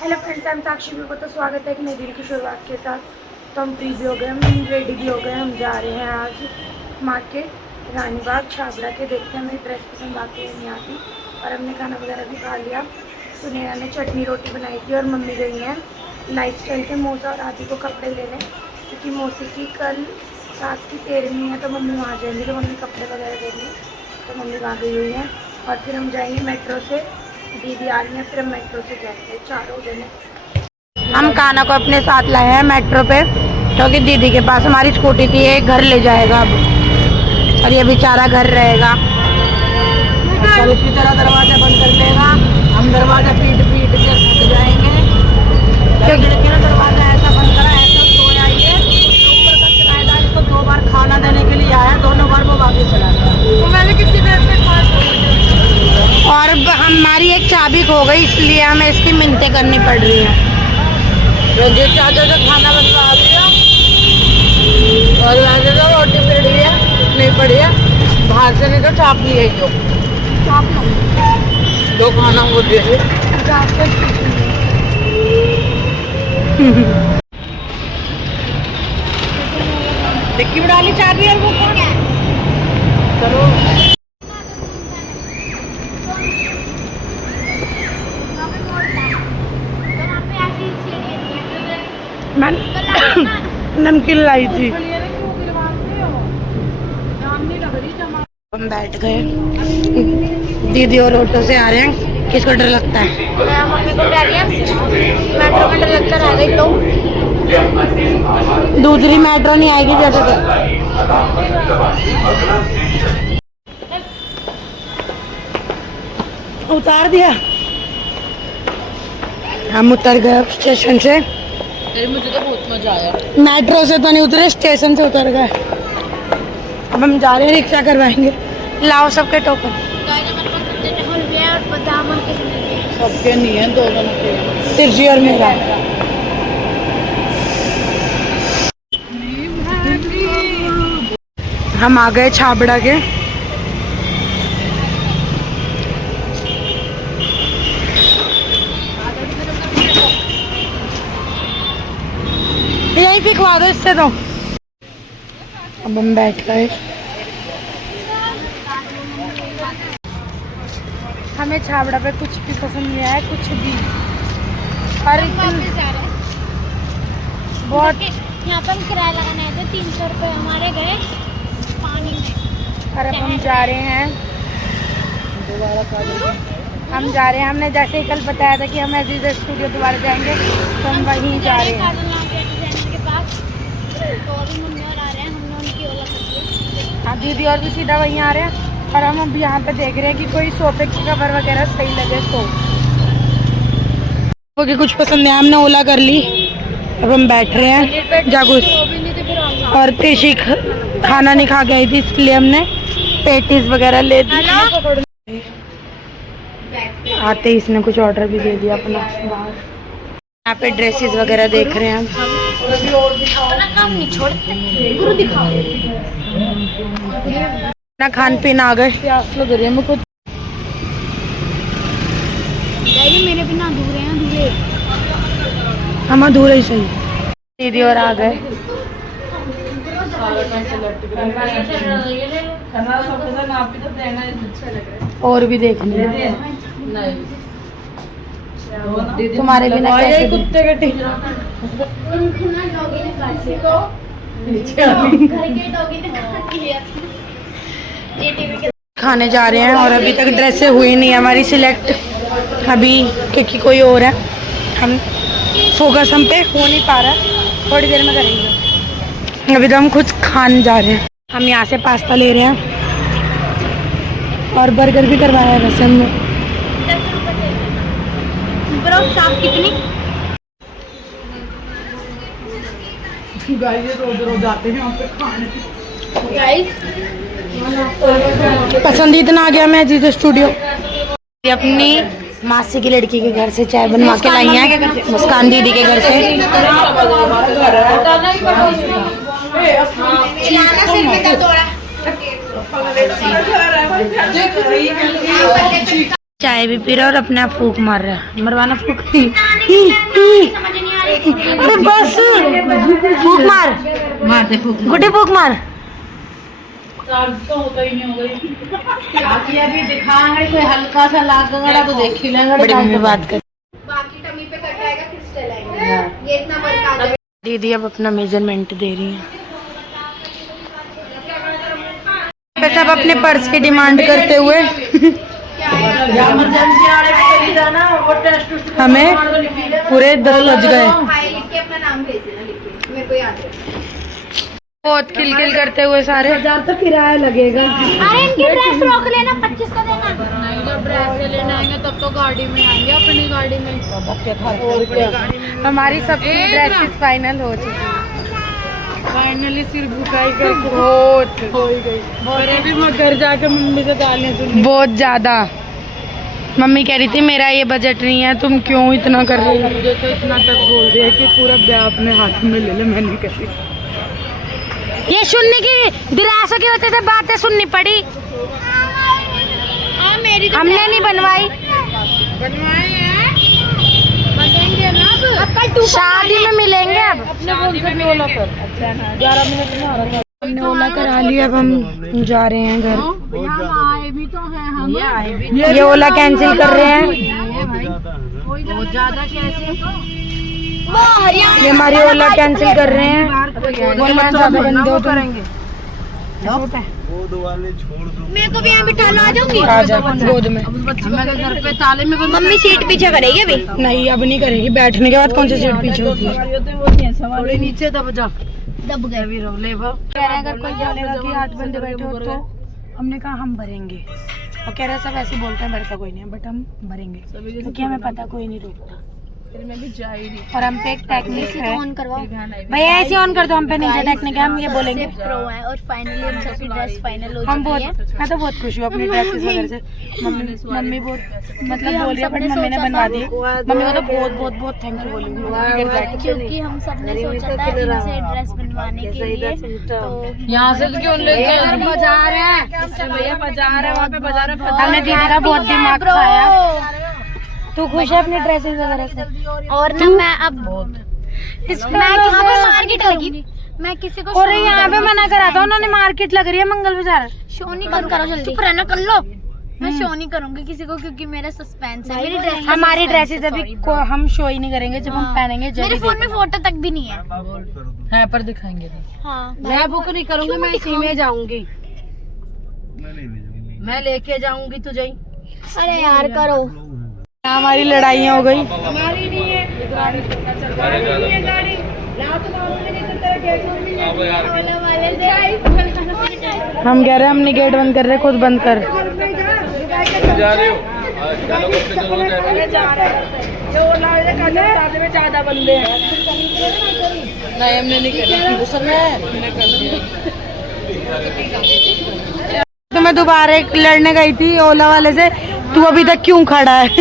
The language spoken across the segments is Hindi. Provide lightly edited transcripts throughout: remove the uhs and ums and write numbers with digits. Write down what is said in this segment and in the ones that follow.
हेलो फ्रेंड्स, आई एम साक्षी। मेरे को तो स्वागत है एक नई वीडियो की शुरुआत के साथ। तो हम फ्री भी हो गए, हम रेडी भी हो गए, हम जा रहे हैं आज मार्केट रानीबाग छाबड़ा के। देखते हैं मेरी ड्रेस पसंद आती है नहीं आती। और हमने खाना वगैरह भी खा लिया। सुनैना ने चटनी रोटी बनाई थी और मम्मी गई हैं लाइफ स्टाइल के मौसा और आदि को कपड़े लेने, क्योंकि मौसी की कल सास की 13वीं है तो मम्मी वहाँ जाएंगी, तो मम्मी कपड़े वगैरह देंगी। तो मम्मी वहाँ गई हुई हैं और फिर हम जाएंगे मेट्रो से। दीदी आ रही है, फिर हम मेट्रो से जाएंगे चारों जने। हम काना को अपने साथ लाए हैं मेट्रो पे, क्योंकि दीदी के पास हमारी स्कूटी थी, एक घर ले जाएगा अब और ये बेचारा घर रहेगा। चल उसकी तरह दरवाजा बंद कर लेगा, हम दरवाजा पीट पीट के छूट जाएंगे। दरवाजा ऐसा बंद करा, ऐसा सोया ये ऊपर का किराएदार इसको 2 बार खाना देने के लिए आया, दोनों बार वो वापस चला गया। मैंने कितनी देर से और हमारी एक चाबी खो गई, इसलिए हमें इसकी मिन्नतें करनी पड़ रही हैं। तो जिस चादर से खाना बनवा दिया और वैसे तो रोटी पड़ी है नहीं पड़ी है, बाहर से नहीं तो चाप ली है जो खाना वो दे डिक्की में डाली चाबी और वो कौन है। चलो मैं नमकीन लाई थी। हम बैठ गए, दीदी और ऑटो से आ रहे हैं। किसको डर लगता है? मम्मी को डर है, मेट्रो में डर लगता रह गई तो दूसरी मेट्रो नहीं आएगी जैसे तो उतार दिया। हम उतर गए स्टेशन से। मुझे तो बहुत मजा आया। मेट्रो से तो नहीं उतरे, स्टेशन से उतर गए। अब हम जा रहे हैं, रिक्शा करवाएंगे। लाओ सबके टोकन। सबके नहीं है, 2 जनों के, तिरजी और मेरा। हम आ गए छाबड़ा के। यही फिकवा दो इससे तो। अब हम बैठ गए। हमें छाबड़ा पे कुछ भी पसंद नहीं आया, कुछ भी। और बहुत यहाँ पर किराया लगाना है तो 300 रुपये हमारे गए पानी में। और अब हम जा रहे हैं, हमने जैसे ही कल बताया था कि हम अजीज स्टूडियो दोबारा जाएंगे, तो हम वहीं जा रहे हैं। हाँ, दीदी और भी सीधा वहीं आ रहे हैं। और हम अब यहाँ पे देख रहे हैं कि कोई सोफे की कवर वगैरह सही लगे तो। क्योंकि कुछ पसंद है, हमने ओला कर ली। अब हम बैठ रहे हैं जागूस। और पेशी खाना नहीं खा के आई थी, इसलिए हमने पेटीज वगैरह ले दी। आते ही इसने कुछ ऑर्डर भी दे दिया अपना बाहर। यहाँ पे ड्रेसेस वगैरह देख रहे हैं हम। ना खान पीन आ गए, प्यास लग रही है मुझको। मेरे बिना अधूरे हैं, अधूरे। हम अधूरे ही सही। दीदी और आ गए। और भी देखनी है तुम्हारे बिना कैसे कुत्ते के खाने जा रहे हैं। और अभी तक ड्रेसें हुई नहीं है हमारी सिलेक्ट, अभी क्योंकि कोई और है। हम फोकस हम पे हो नहीं पा रहा है, थोड़ी देर में करेंगे। अभी तो हम कुछ खाने जा रहे हैं। हम यहाँ से पास्ता ले रहे हैं और बर्गर भी करवाया है वैसे हमने। कितनी रोज आते हैं यहाँ पे खाने। पसंद इतना आ गया मैं अजीज स्टूडियो। अपनी मासी की लड़की के घर से चाय बनवा के लाई है, मुस्कान दीदी के घर से। चाय भी पी रहा है और अपने आप फूक मार रहा है। मरवाना फूक। अरे बस फूक मार, मारते फूक गुड्डी फूक मार। अभी दिखाएंगे कोई हल्का सा लागेगा तो देख ही लेंगे। बड़ी मम्मी बात कर। बाकी टमी पे कट जाएगा, क्रिस्टल आएंगे। ये इतना वर्क आ जाएगा। दीदी अब अपना मेजरमेंट दे रही है। सब अपने पर्स की डिमांड करते हुए हमें पूरे 10 बज गए। फाइल लिख के अपना नाम भेज देना, लिख के मेरे को याद है। बहुत किलकिल करते हुए सारे। 1000 तो किराया लगेगा। अरे इनकी ड्रेस रोक लेना, 25 का देना। ड्रेस लेने आएंगे तब तो गाड़ी में आएंगे, अपनी गाड़ी में। हमारी सबकी ड्रेसेस फाइनल हो चुकी है। फाइनली सिर भुकाई करके बहुत मैं घर जाके मम्मी से गालियाँ सुन। बहुत ज्यादा। मम्मी कह रही थी मेरा ये बजट नहीं है, तुम क्यों इतना कर रही हो। मुझे तो इतना तक बोल दिया कि पूरा ब्याह अपने हाथ में ले ले। मैंने कही ये सुनने की दुराशा की वजह से बातें सुननी पड़ी। मेरी तो हमने नहीं बनवाई, बनवाए हैं, बनेंगे ना अब कल शादी में मिलेंगे। अब अपने फोन से भी ओला कर। 11 मिनट में आ रहा है। हमने ओला करा लिया, अब हम जा रहे हैं घर। आए भी तो हैं हम, ये आए भी। ये ओला कैंसिल कर रहे हैं। बहुत ज्यादा कैसे ये हमारी ओला कैंसिल कर रहे हैं। बोलना ज्यादा बंदे हो करेंगे। मेरे को भी यहाँ बिठा लो, आ जाऊंगी। आ जा गोद में। घर पे ताले में मम्मी सीट पीछे करेगी अभी। नहीं अब नहीं करेगी, बैठने के बाद कौन सी सीट पीछे होती है। थोड़ी नीचे दब जा। दब गए भी रो ले। कह रहे हैं अगर कोई बोलेगा कि 8 बंदे बैठे हो तो हमने कहा हम भरेंगे। और कह रहे हैं सब ऐसे ही बोलते हैं भरता कोई नहीं है, बट हम भरेंगे क्योंकि हमें पता कोई नहीं रोकता। मैं भी जा ही नहीं। और हम पे एक टेक्निक है। ऑन करवाओ भैया ऐसे ऑन कर दो, हम पे नीचे टेक्निक है, हम ये बोलेंगे। प्रो है और फाइनली हम सबकी ड्रेस फाइनल हो हम चुकी है। बहुत, मैं तो बहुत खुश हूँ अपनी ड्रेसेस वगैरह से। मम्मी बहुत मतलब बोल रही है, बट मम्मी ने बनवा दी। मम्मी को तो बहुत बहुत बहुत थैंक यू बोलूँगी। क्योंकि हम सब ने सोचा था इनसे ड्रेस बनवाने के लिए। तो यहाँ से तो क्यों लेके बाजार है, भैया बाजार है, वहाँ पे बाजार है। हमने दीदी का बहुत दिमाग खाया। तू खुश है अपने ड्रेसेस वगैरह से? और ना मैं अब मैं किसी को मार्केट लगी, मैं किसी को और यहाँ पे मना करा था उन्होंने, मार्केट लग रही है मंगल बाजार। शो नहीं करो जल्दी, चुप रहना, कर लो। मैं शो नहीं करूंगी किसी को क्योंकि मेरा सस्पेंस है। मेरी ड्रेस हमारी ड्रेसेस अभी हम शो ही नहीं करेंगे, जब हम पहनेंगे मेरे फोन में फोटो तक भी नहीं है। पर दिखाएंगे। हाँ मैं बुक नहीं करूंगी, मैं इसी में जाऊंगी। मैं लेके जाऊंगी तुझे ही। अरे यार करो। हमारी लड़ाइयाँ हो गई। हम कह रहे हैं हमने गेट बंद कर रहे, खुद बंद कर। ज्यादा बंदे हैं। नहीं हमने नहीं किया। तो मैं दोबारा लड़ने गई थी ओला वाले से, तू अभी तक क्यों खड़ा है? ये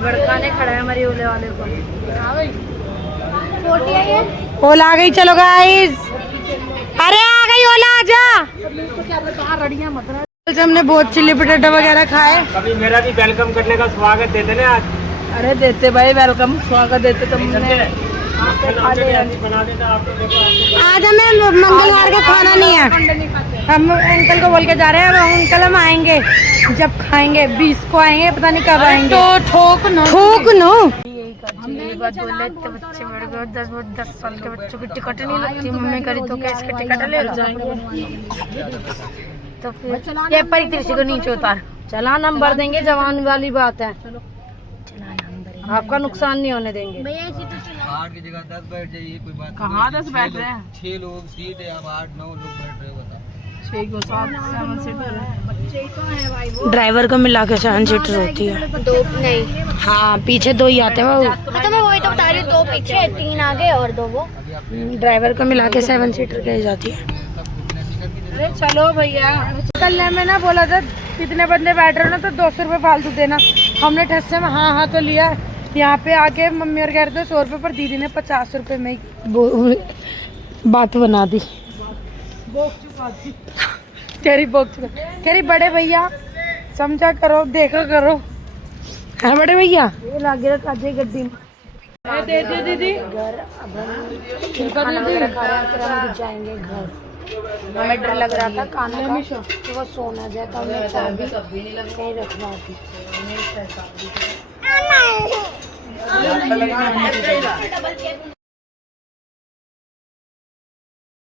भड़काने खड़ा है हमारी ओले वाले को। ओला आ गई, चलो गाइस। अरे आ गई ओला, आजा। हमने बहुत चिल्ली पटेटो वगैरह खाए। कभी मेरा भी वेलकम करने का स्वागत देते ना आज। अरे देते भाई, वेलकम स्वागत देते तुमने। बना देता आपको। देखो आज हमें मंगलवार को खाना नहीं है। हम अंकल को बोल के जा रहे हैं, अंकल हम आएंगे जब खाएंगे। 20 को आएंगे, पता नहीं कब आएंगे। तो ठोक नो। यही बात बोले तो बच्चे मेरे को 10 साल के बच्चों की टिकट नहीं लगती। मम्मी करी तो क्या इसकी टिकट ले जाएंगे। तो फिर ये परी तिरछी को नीचे उतार। चला नंबर देंगे, जवान वाली बात है। आपका नुकसान नहीं होने देंगे। भैया ऐसी तो चलो। 8 की जगह 10 बैठ जाइए, कोई बात कहाँ 10 बैठ रहे हैं? 6 लोग सीट है, अब 8-9 लोग बैठ रहे हो, बताओ। 6 को 7 सीटर है। ड्राइवर को मिला के 7 सीटर होती है। 2 नहीं। हाँ पीछे 2 ही आते हैं वो। हाँ तो मैं वही तो बता रही हूँ, 2 पीछे 3 आगे और 2 वो। ड्राइवर को मिला के 7 सीटर कही जाती है। अरे चलो भैया। कल ने ना बोला था कितने बंदे बैठ रहे हो ना तो 200 रुपये फालतू देना। हमने ठस्से में हाँ तो लिया। यहाँ पे आके मम्मी और कह रहे थे 100 रुपये, पर दीदी ने 50 रुपये में ही बात बना दी। कह रही बड़े भैया समझा करो, देखा करो, है बड़े भैया। ये लागे रखा जे गड्डी में दे दे दीदी घर। अब हम खाना वगैरह खा रहे हैं, फिर हम जाएंगे घर। हमें डर लग रहा था खाने का कि वो सो ना जाए, तो हमने चाबी कहीं रखवा दी।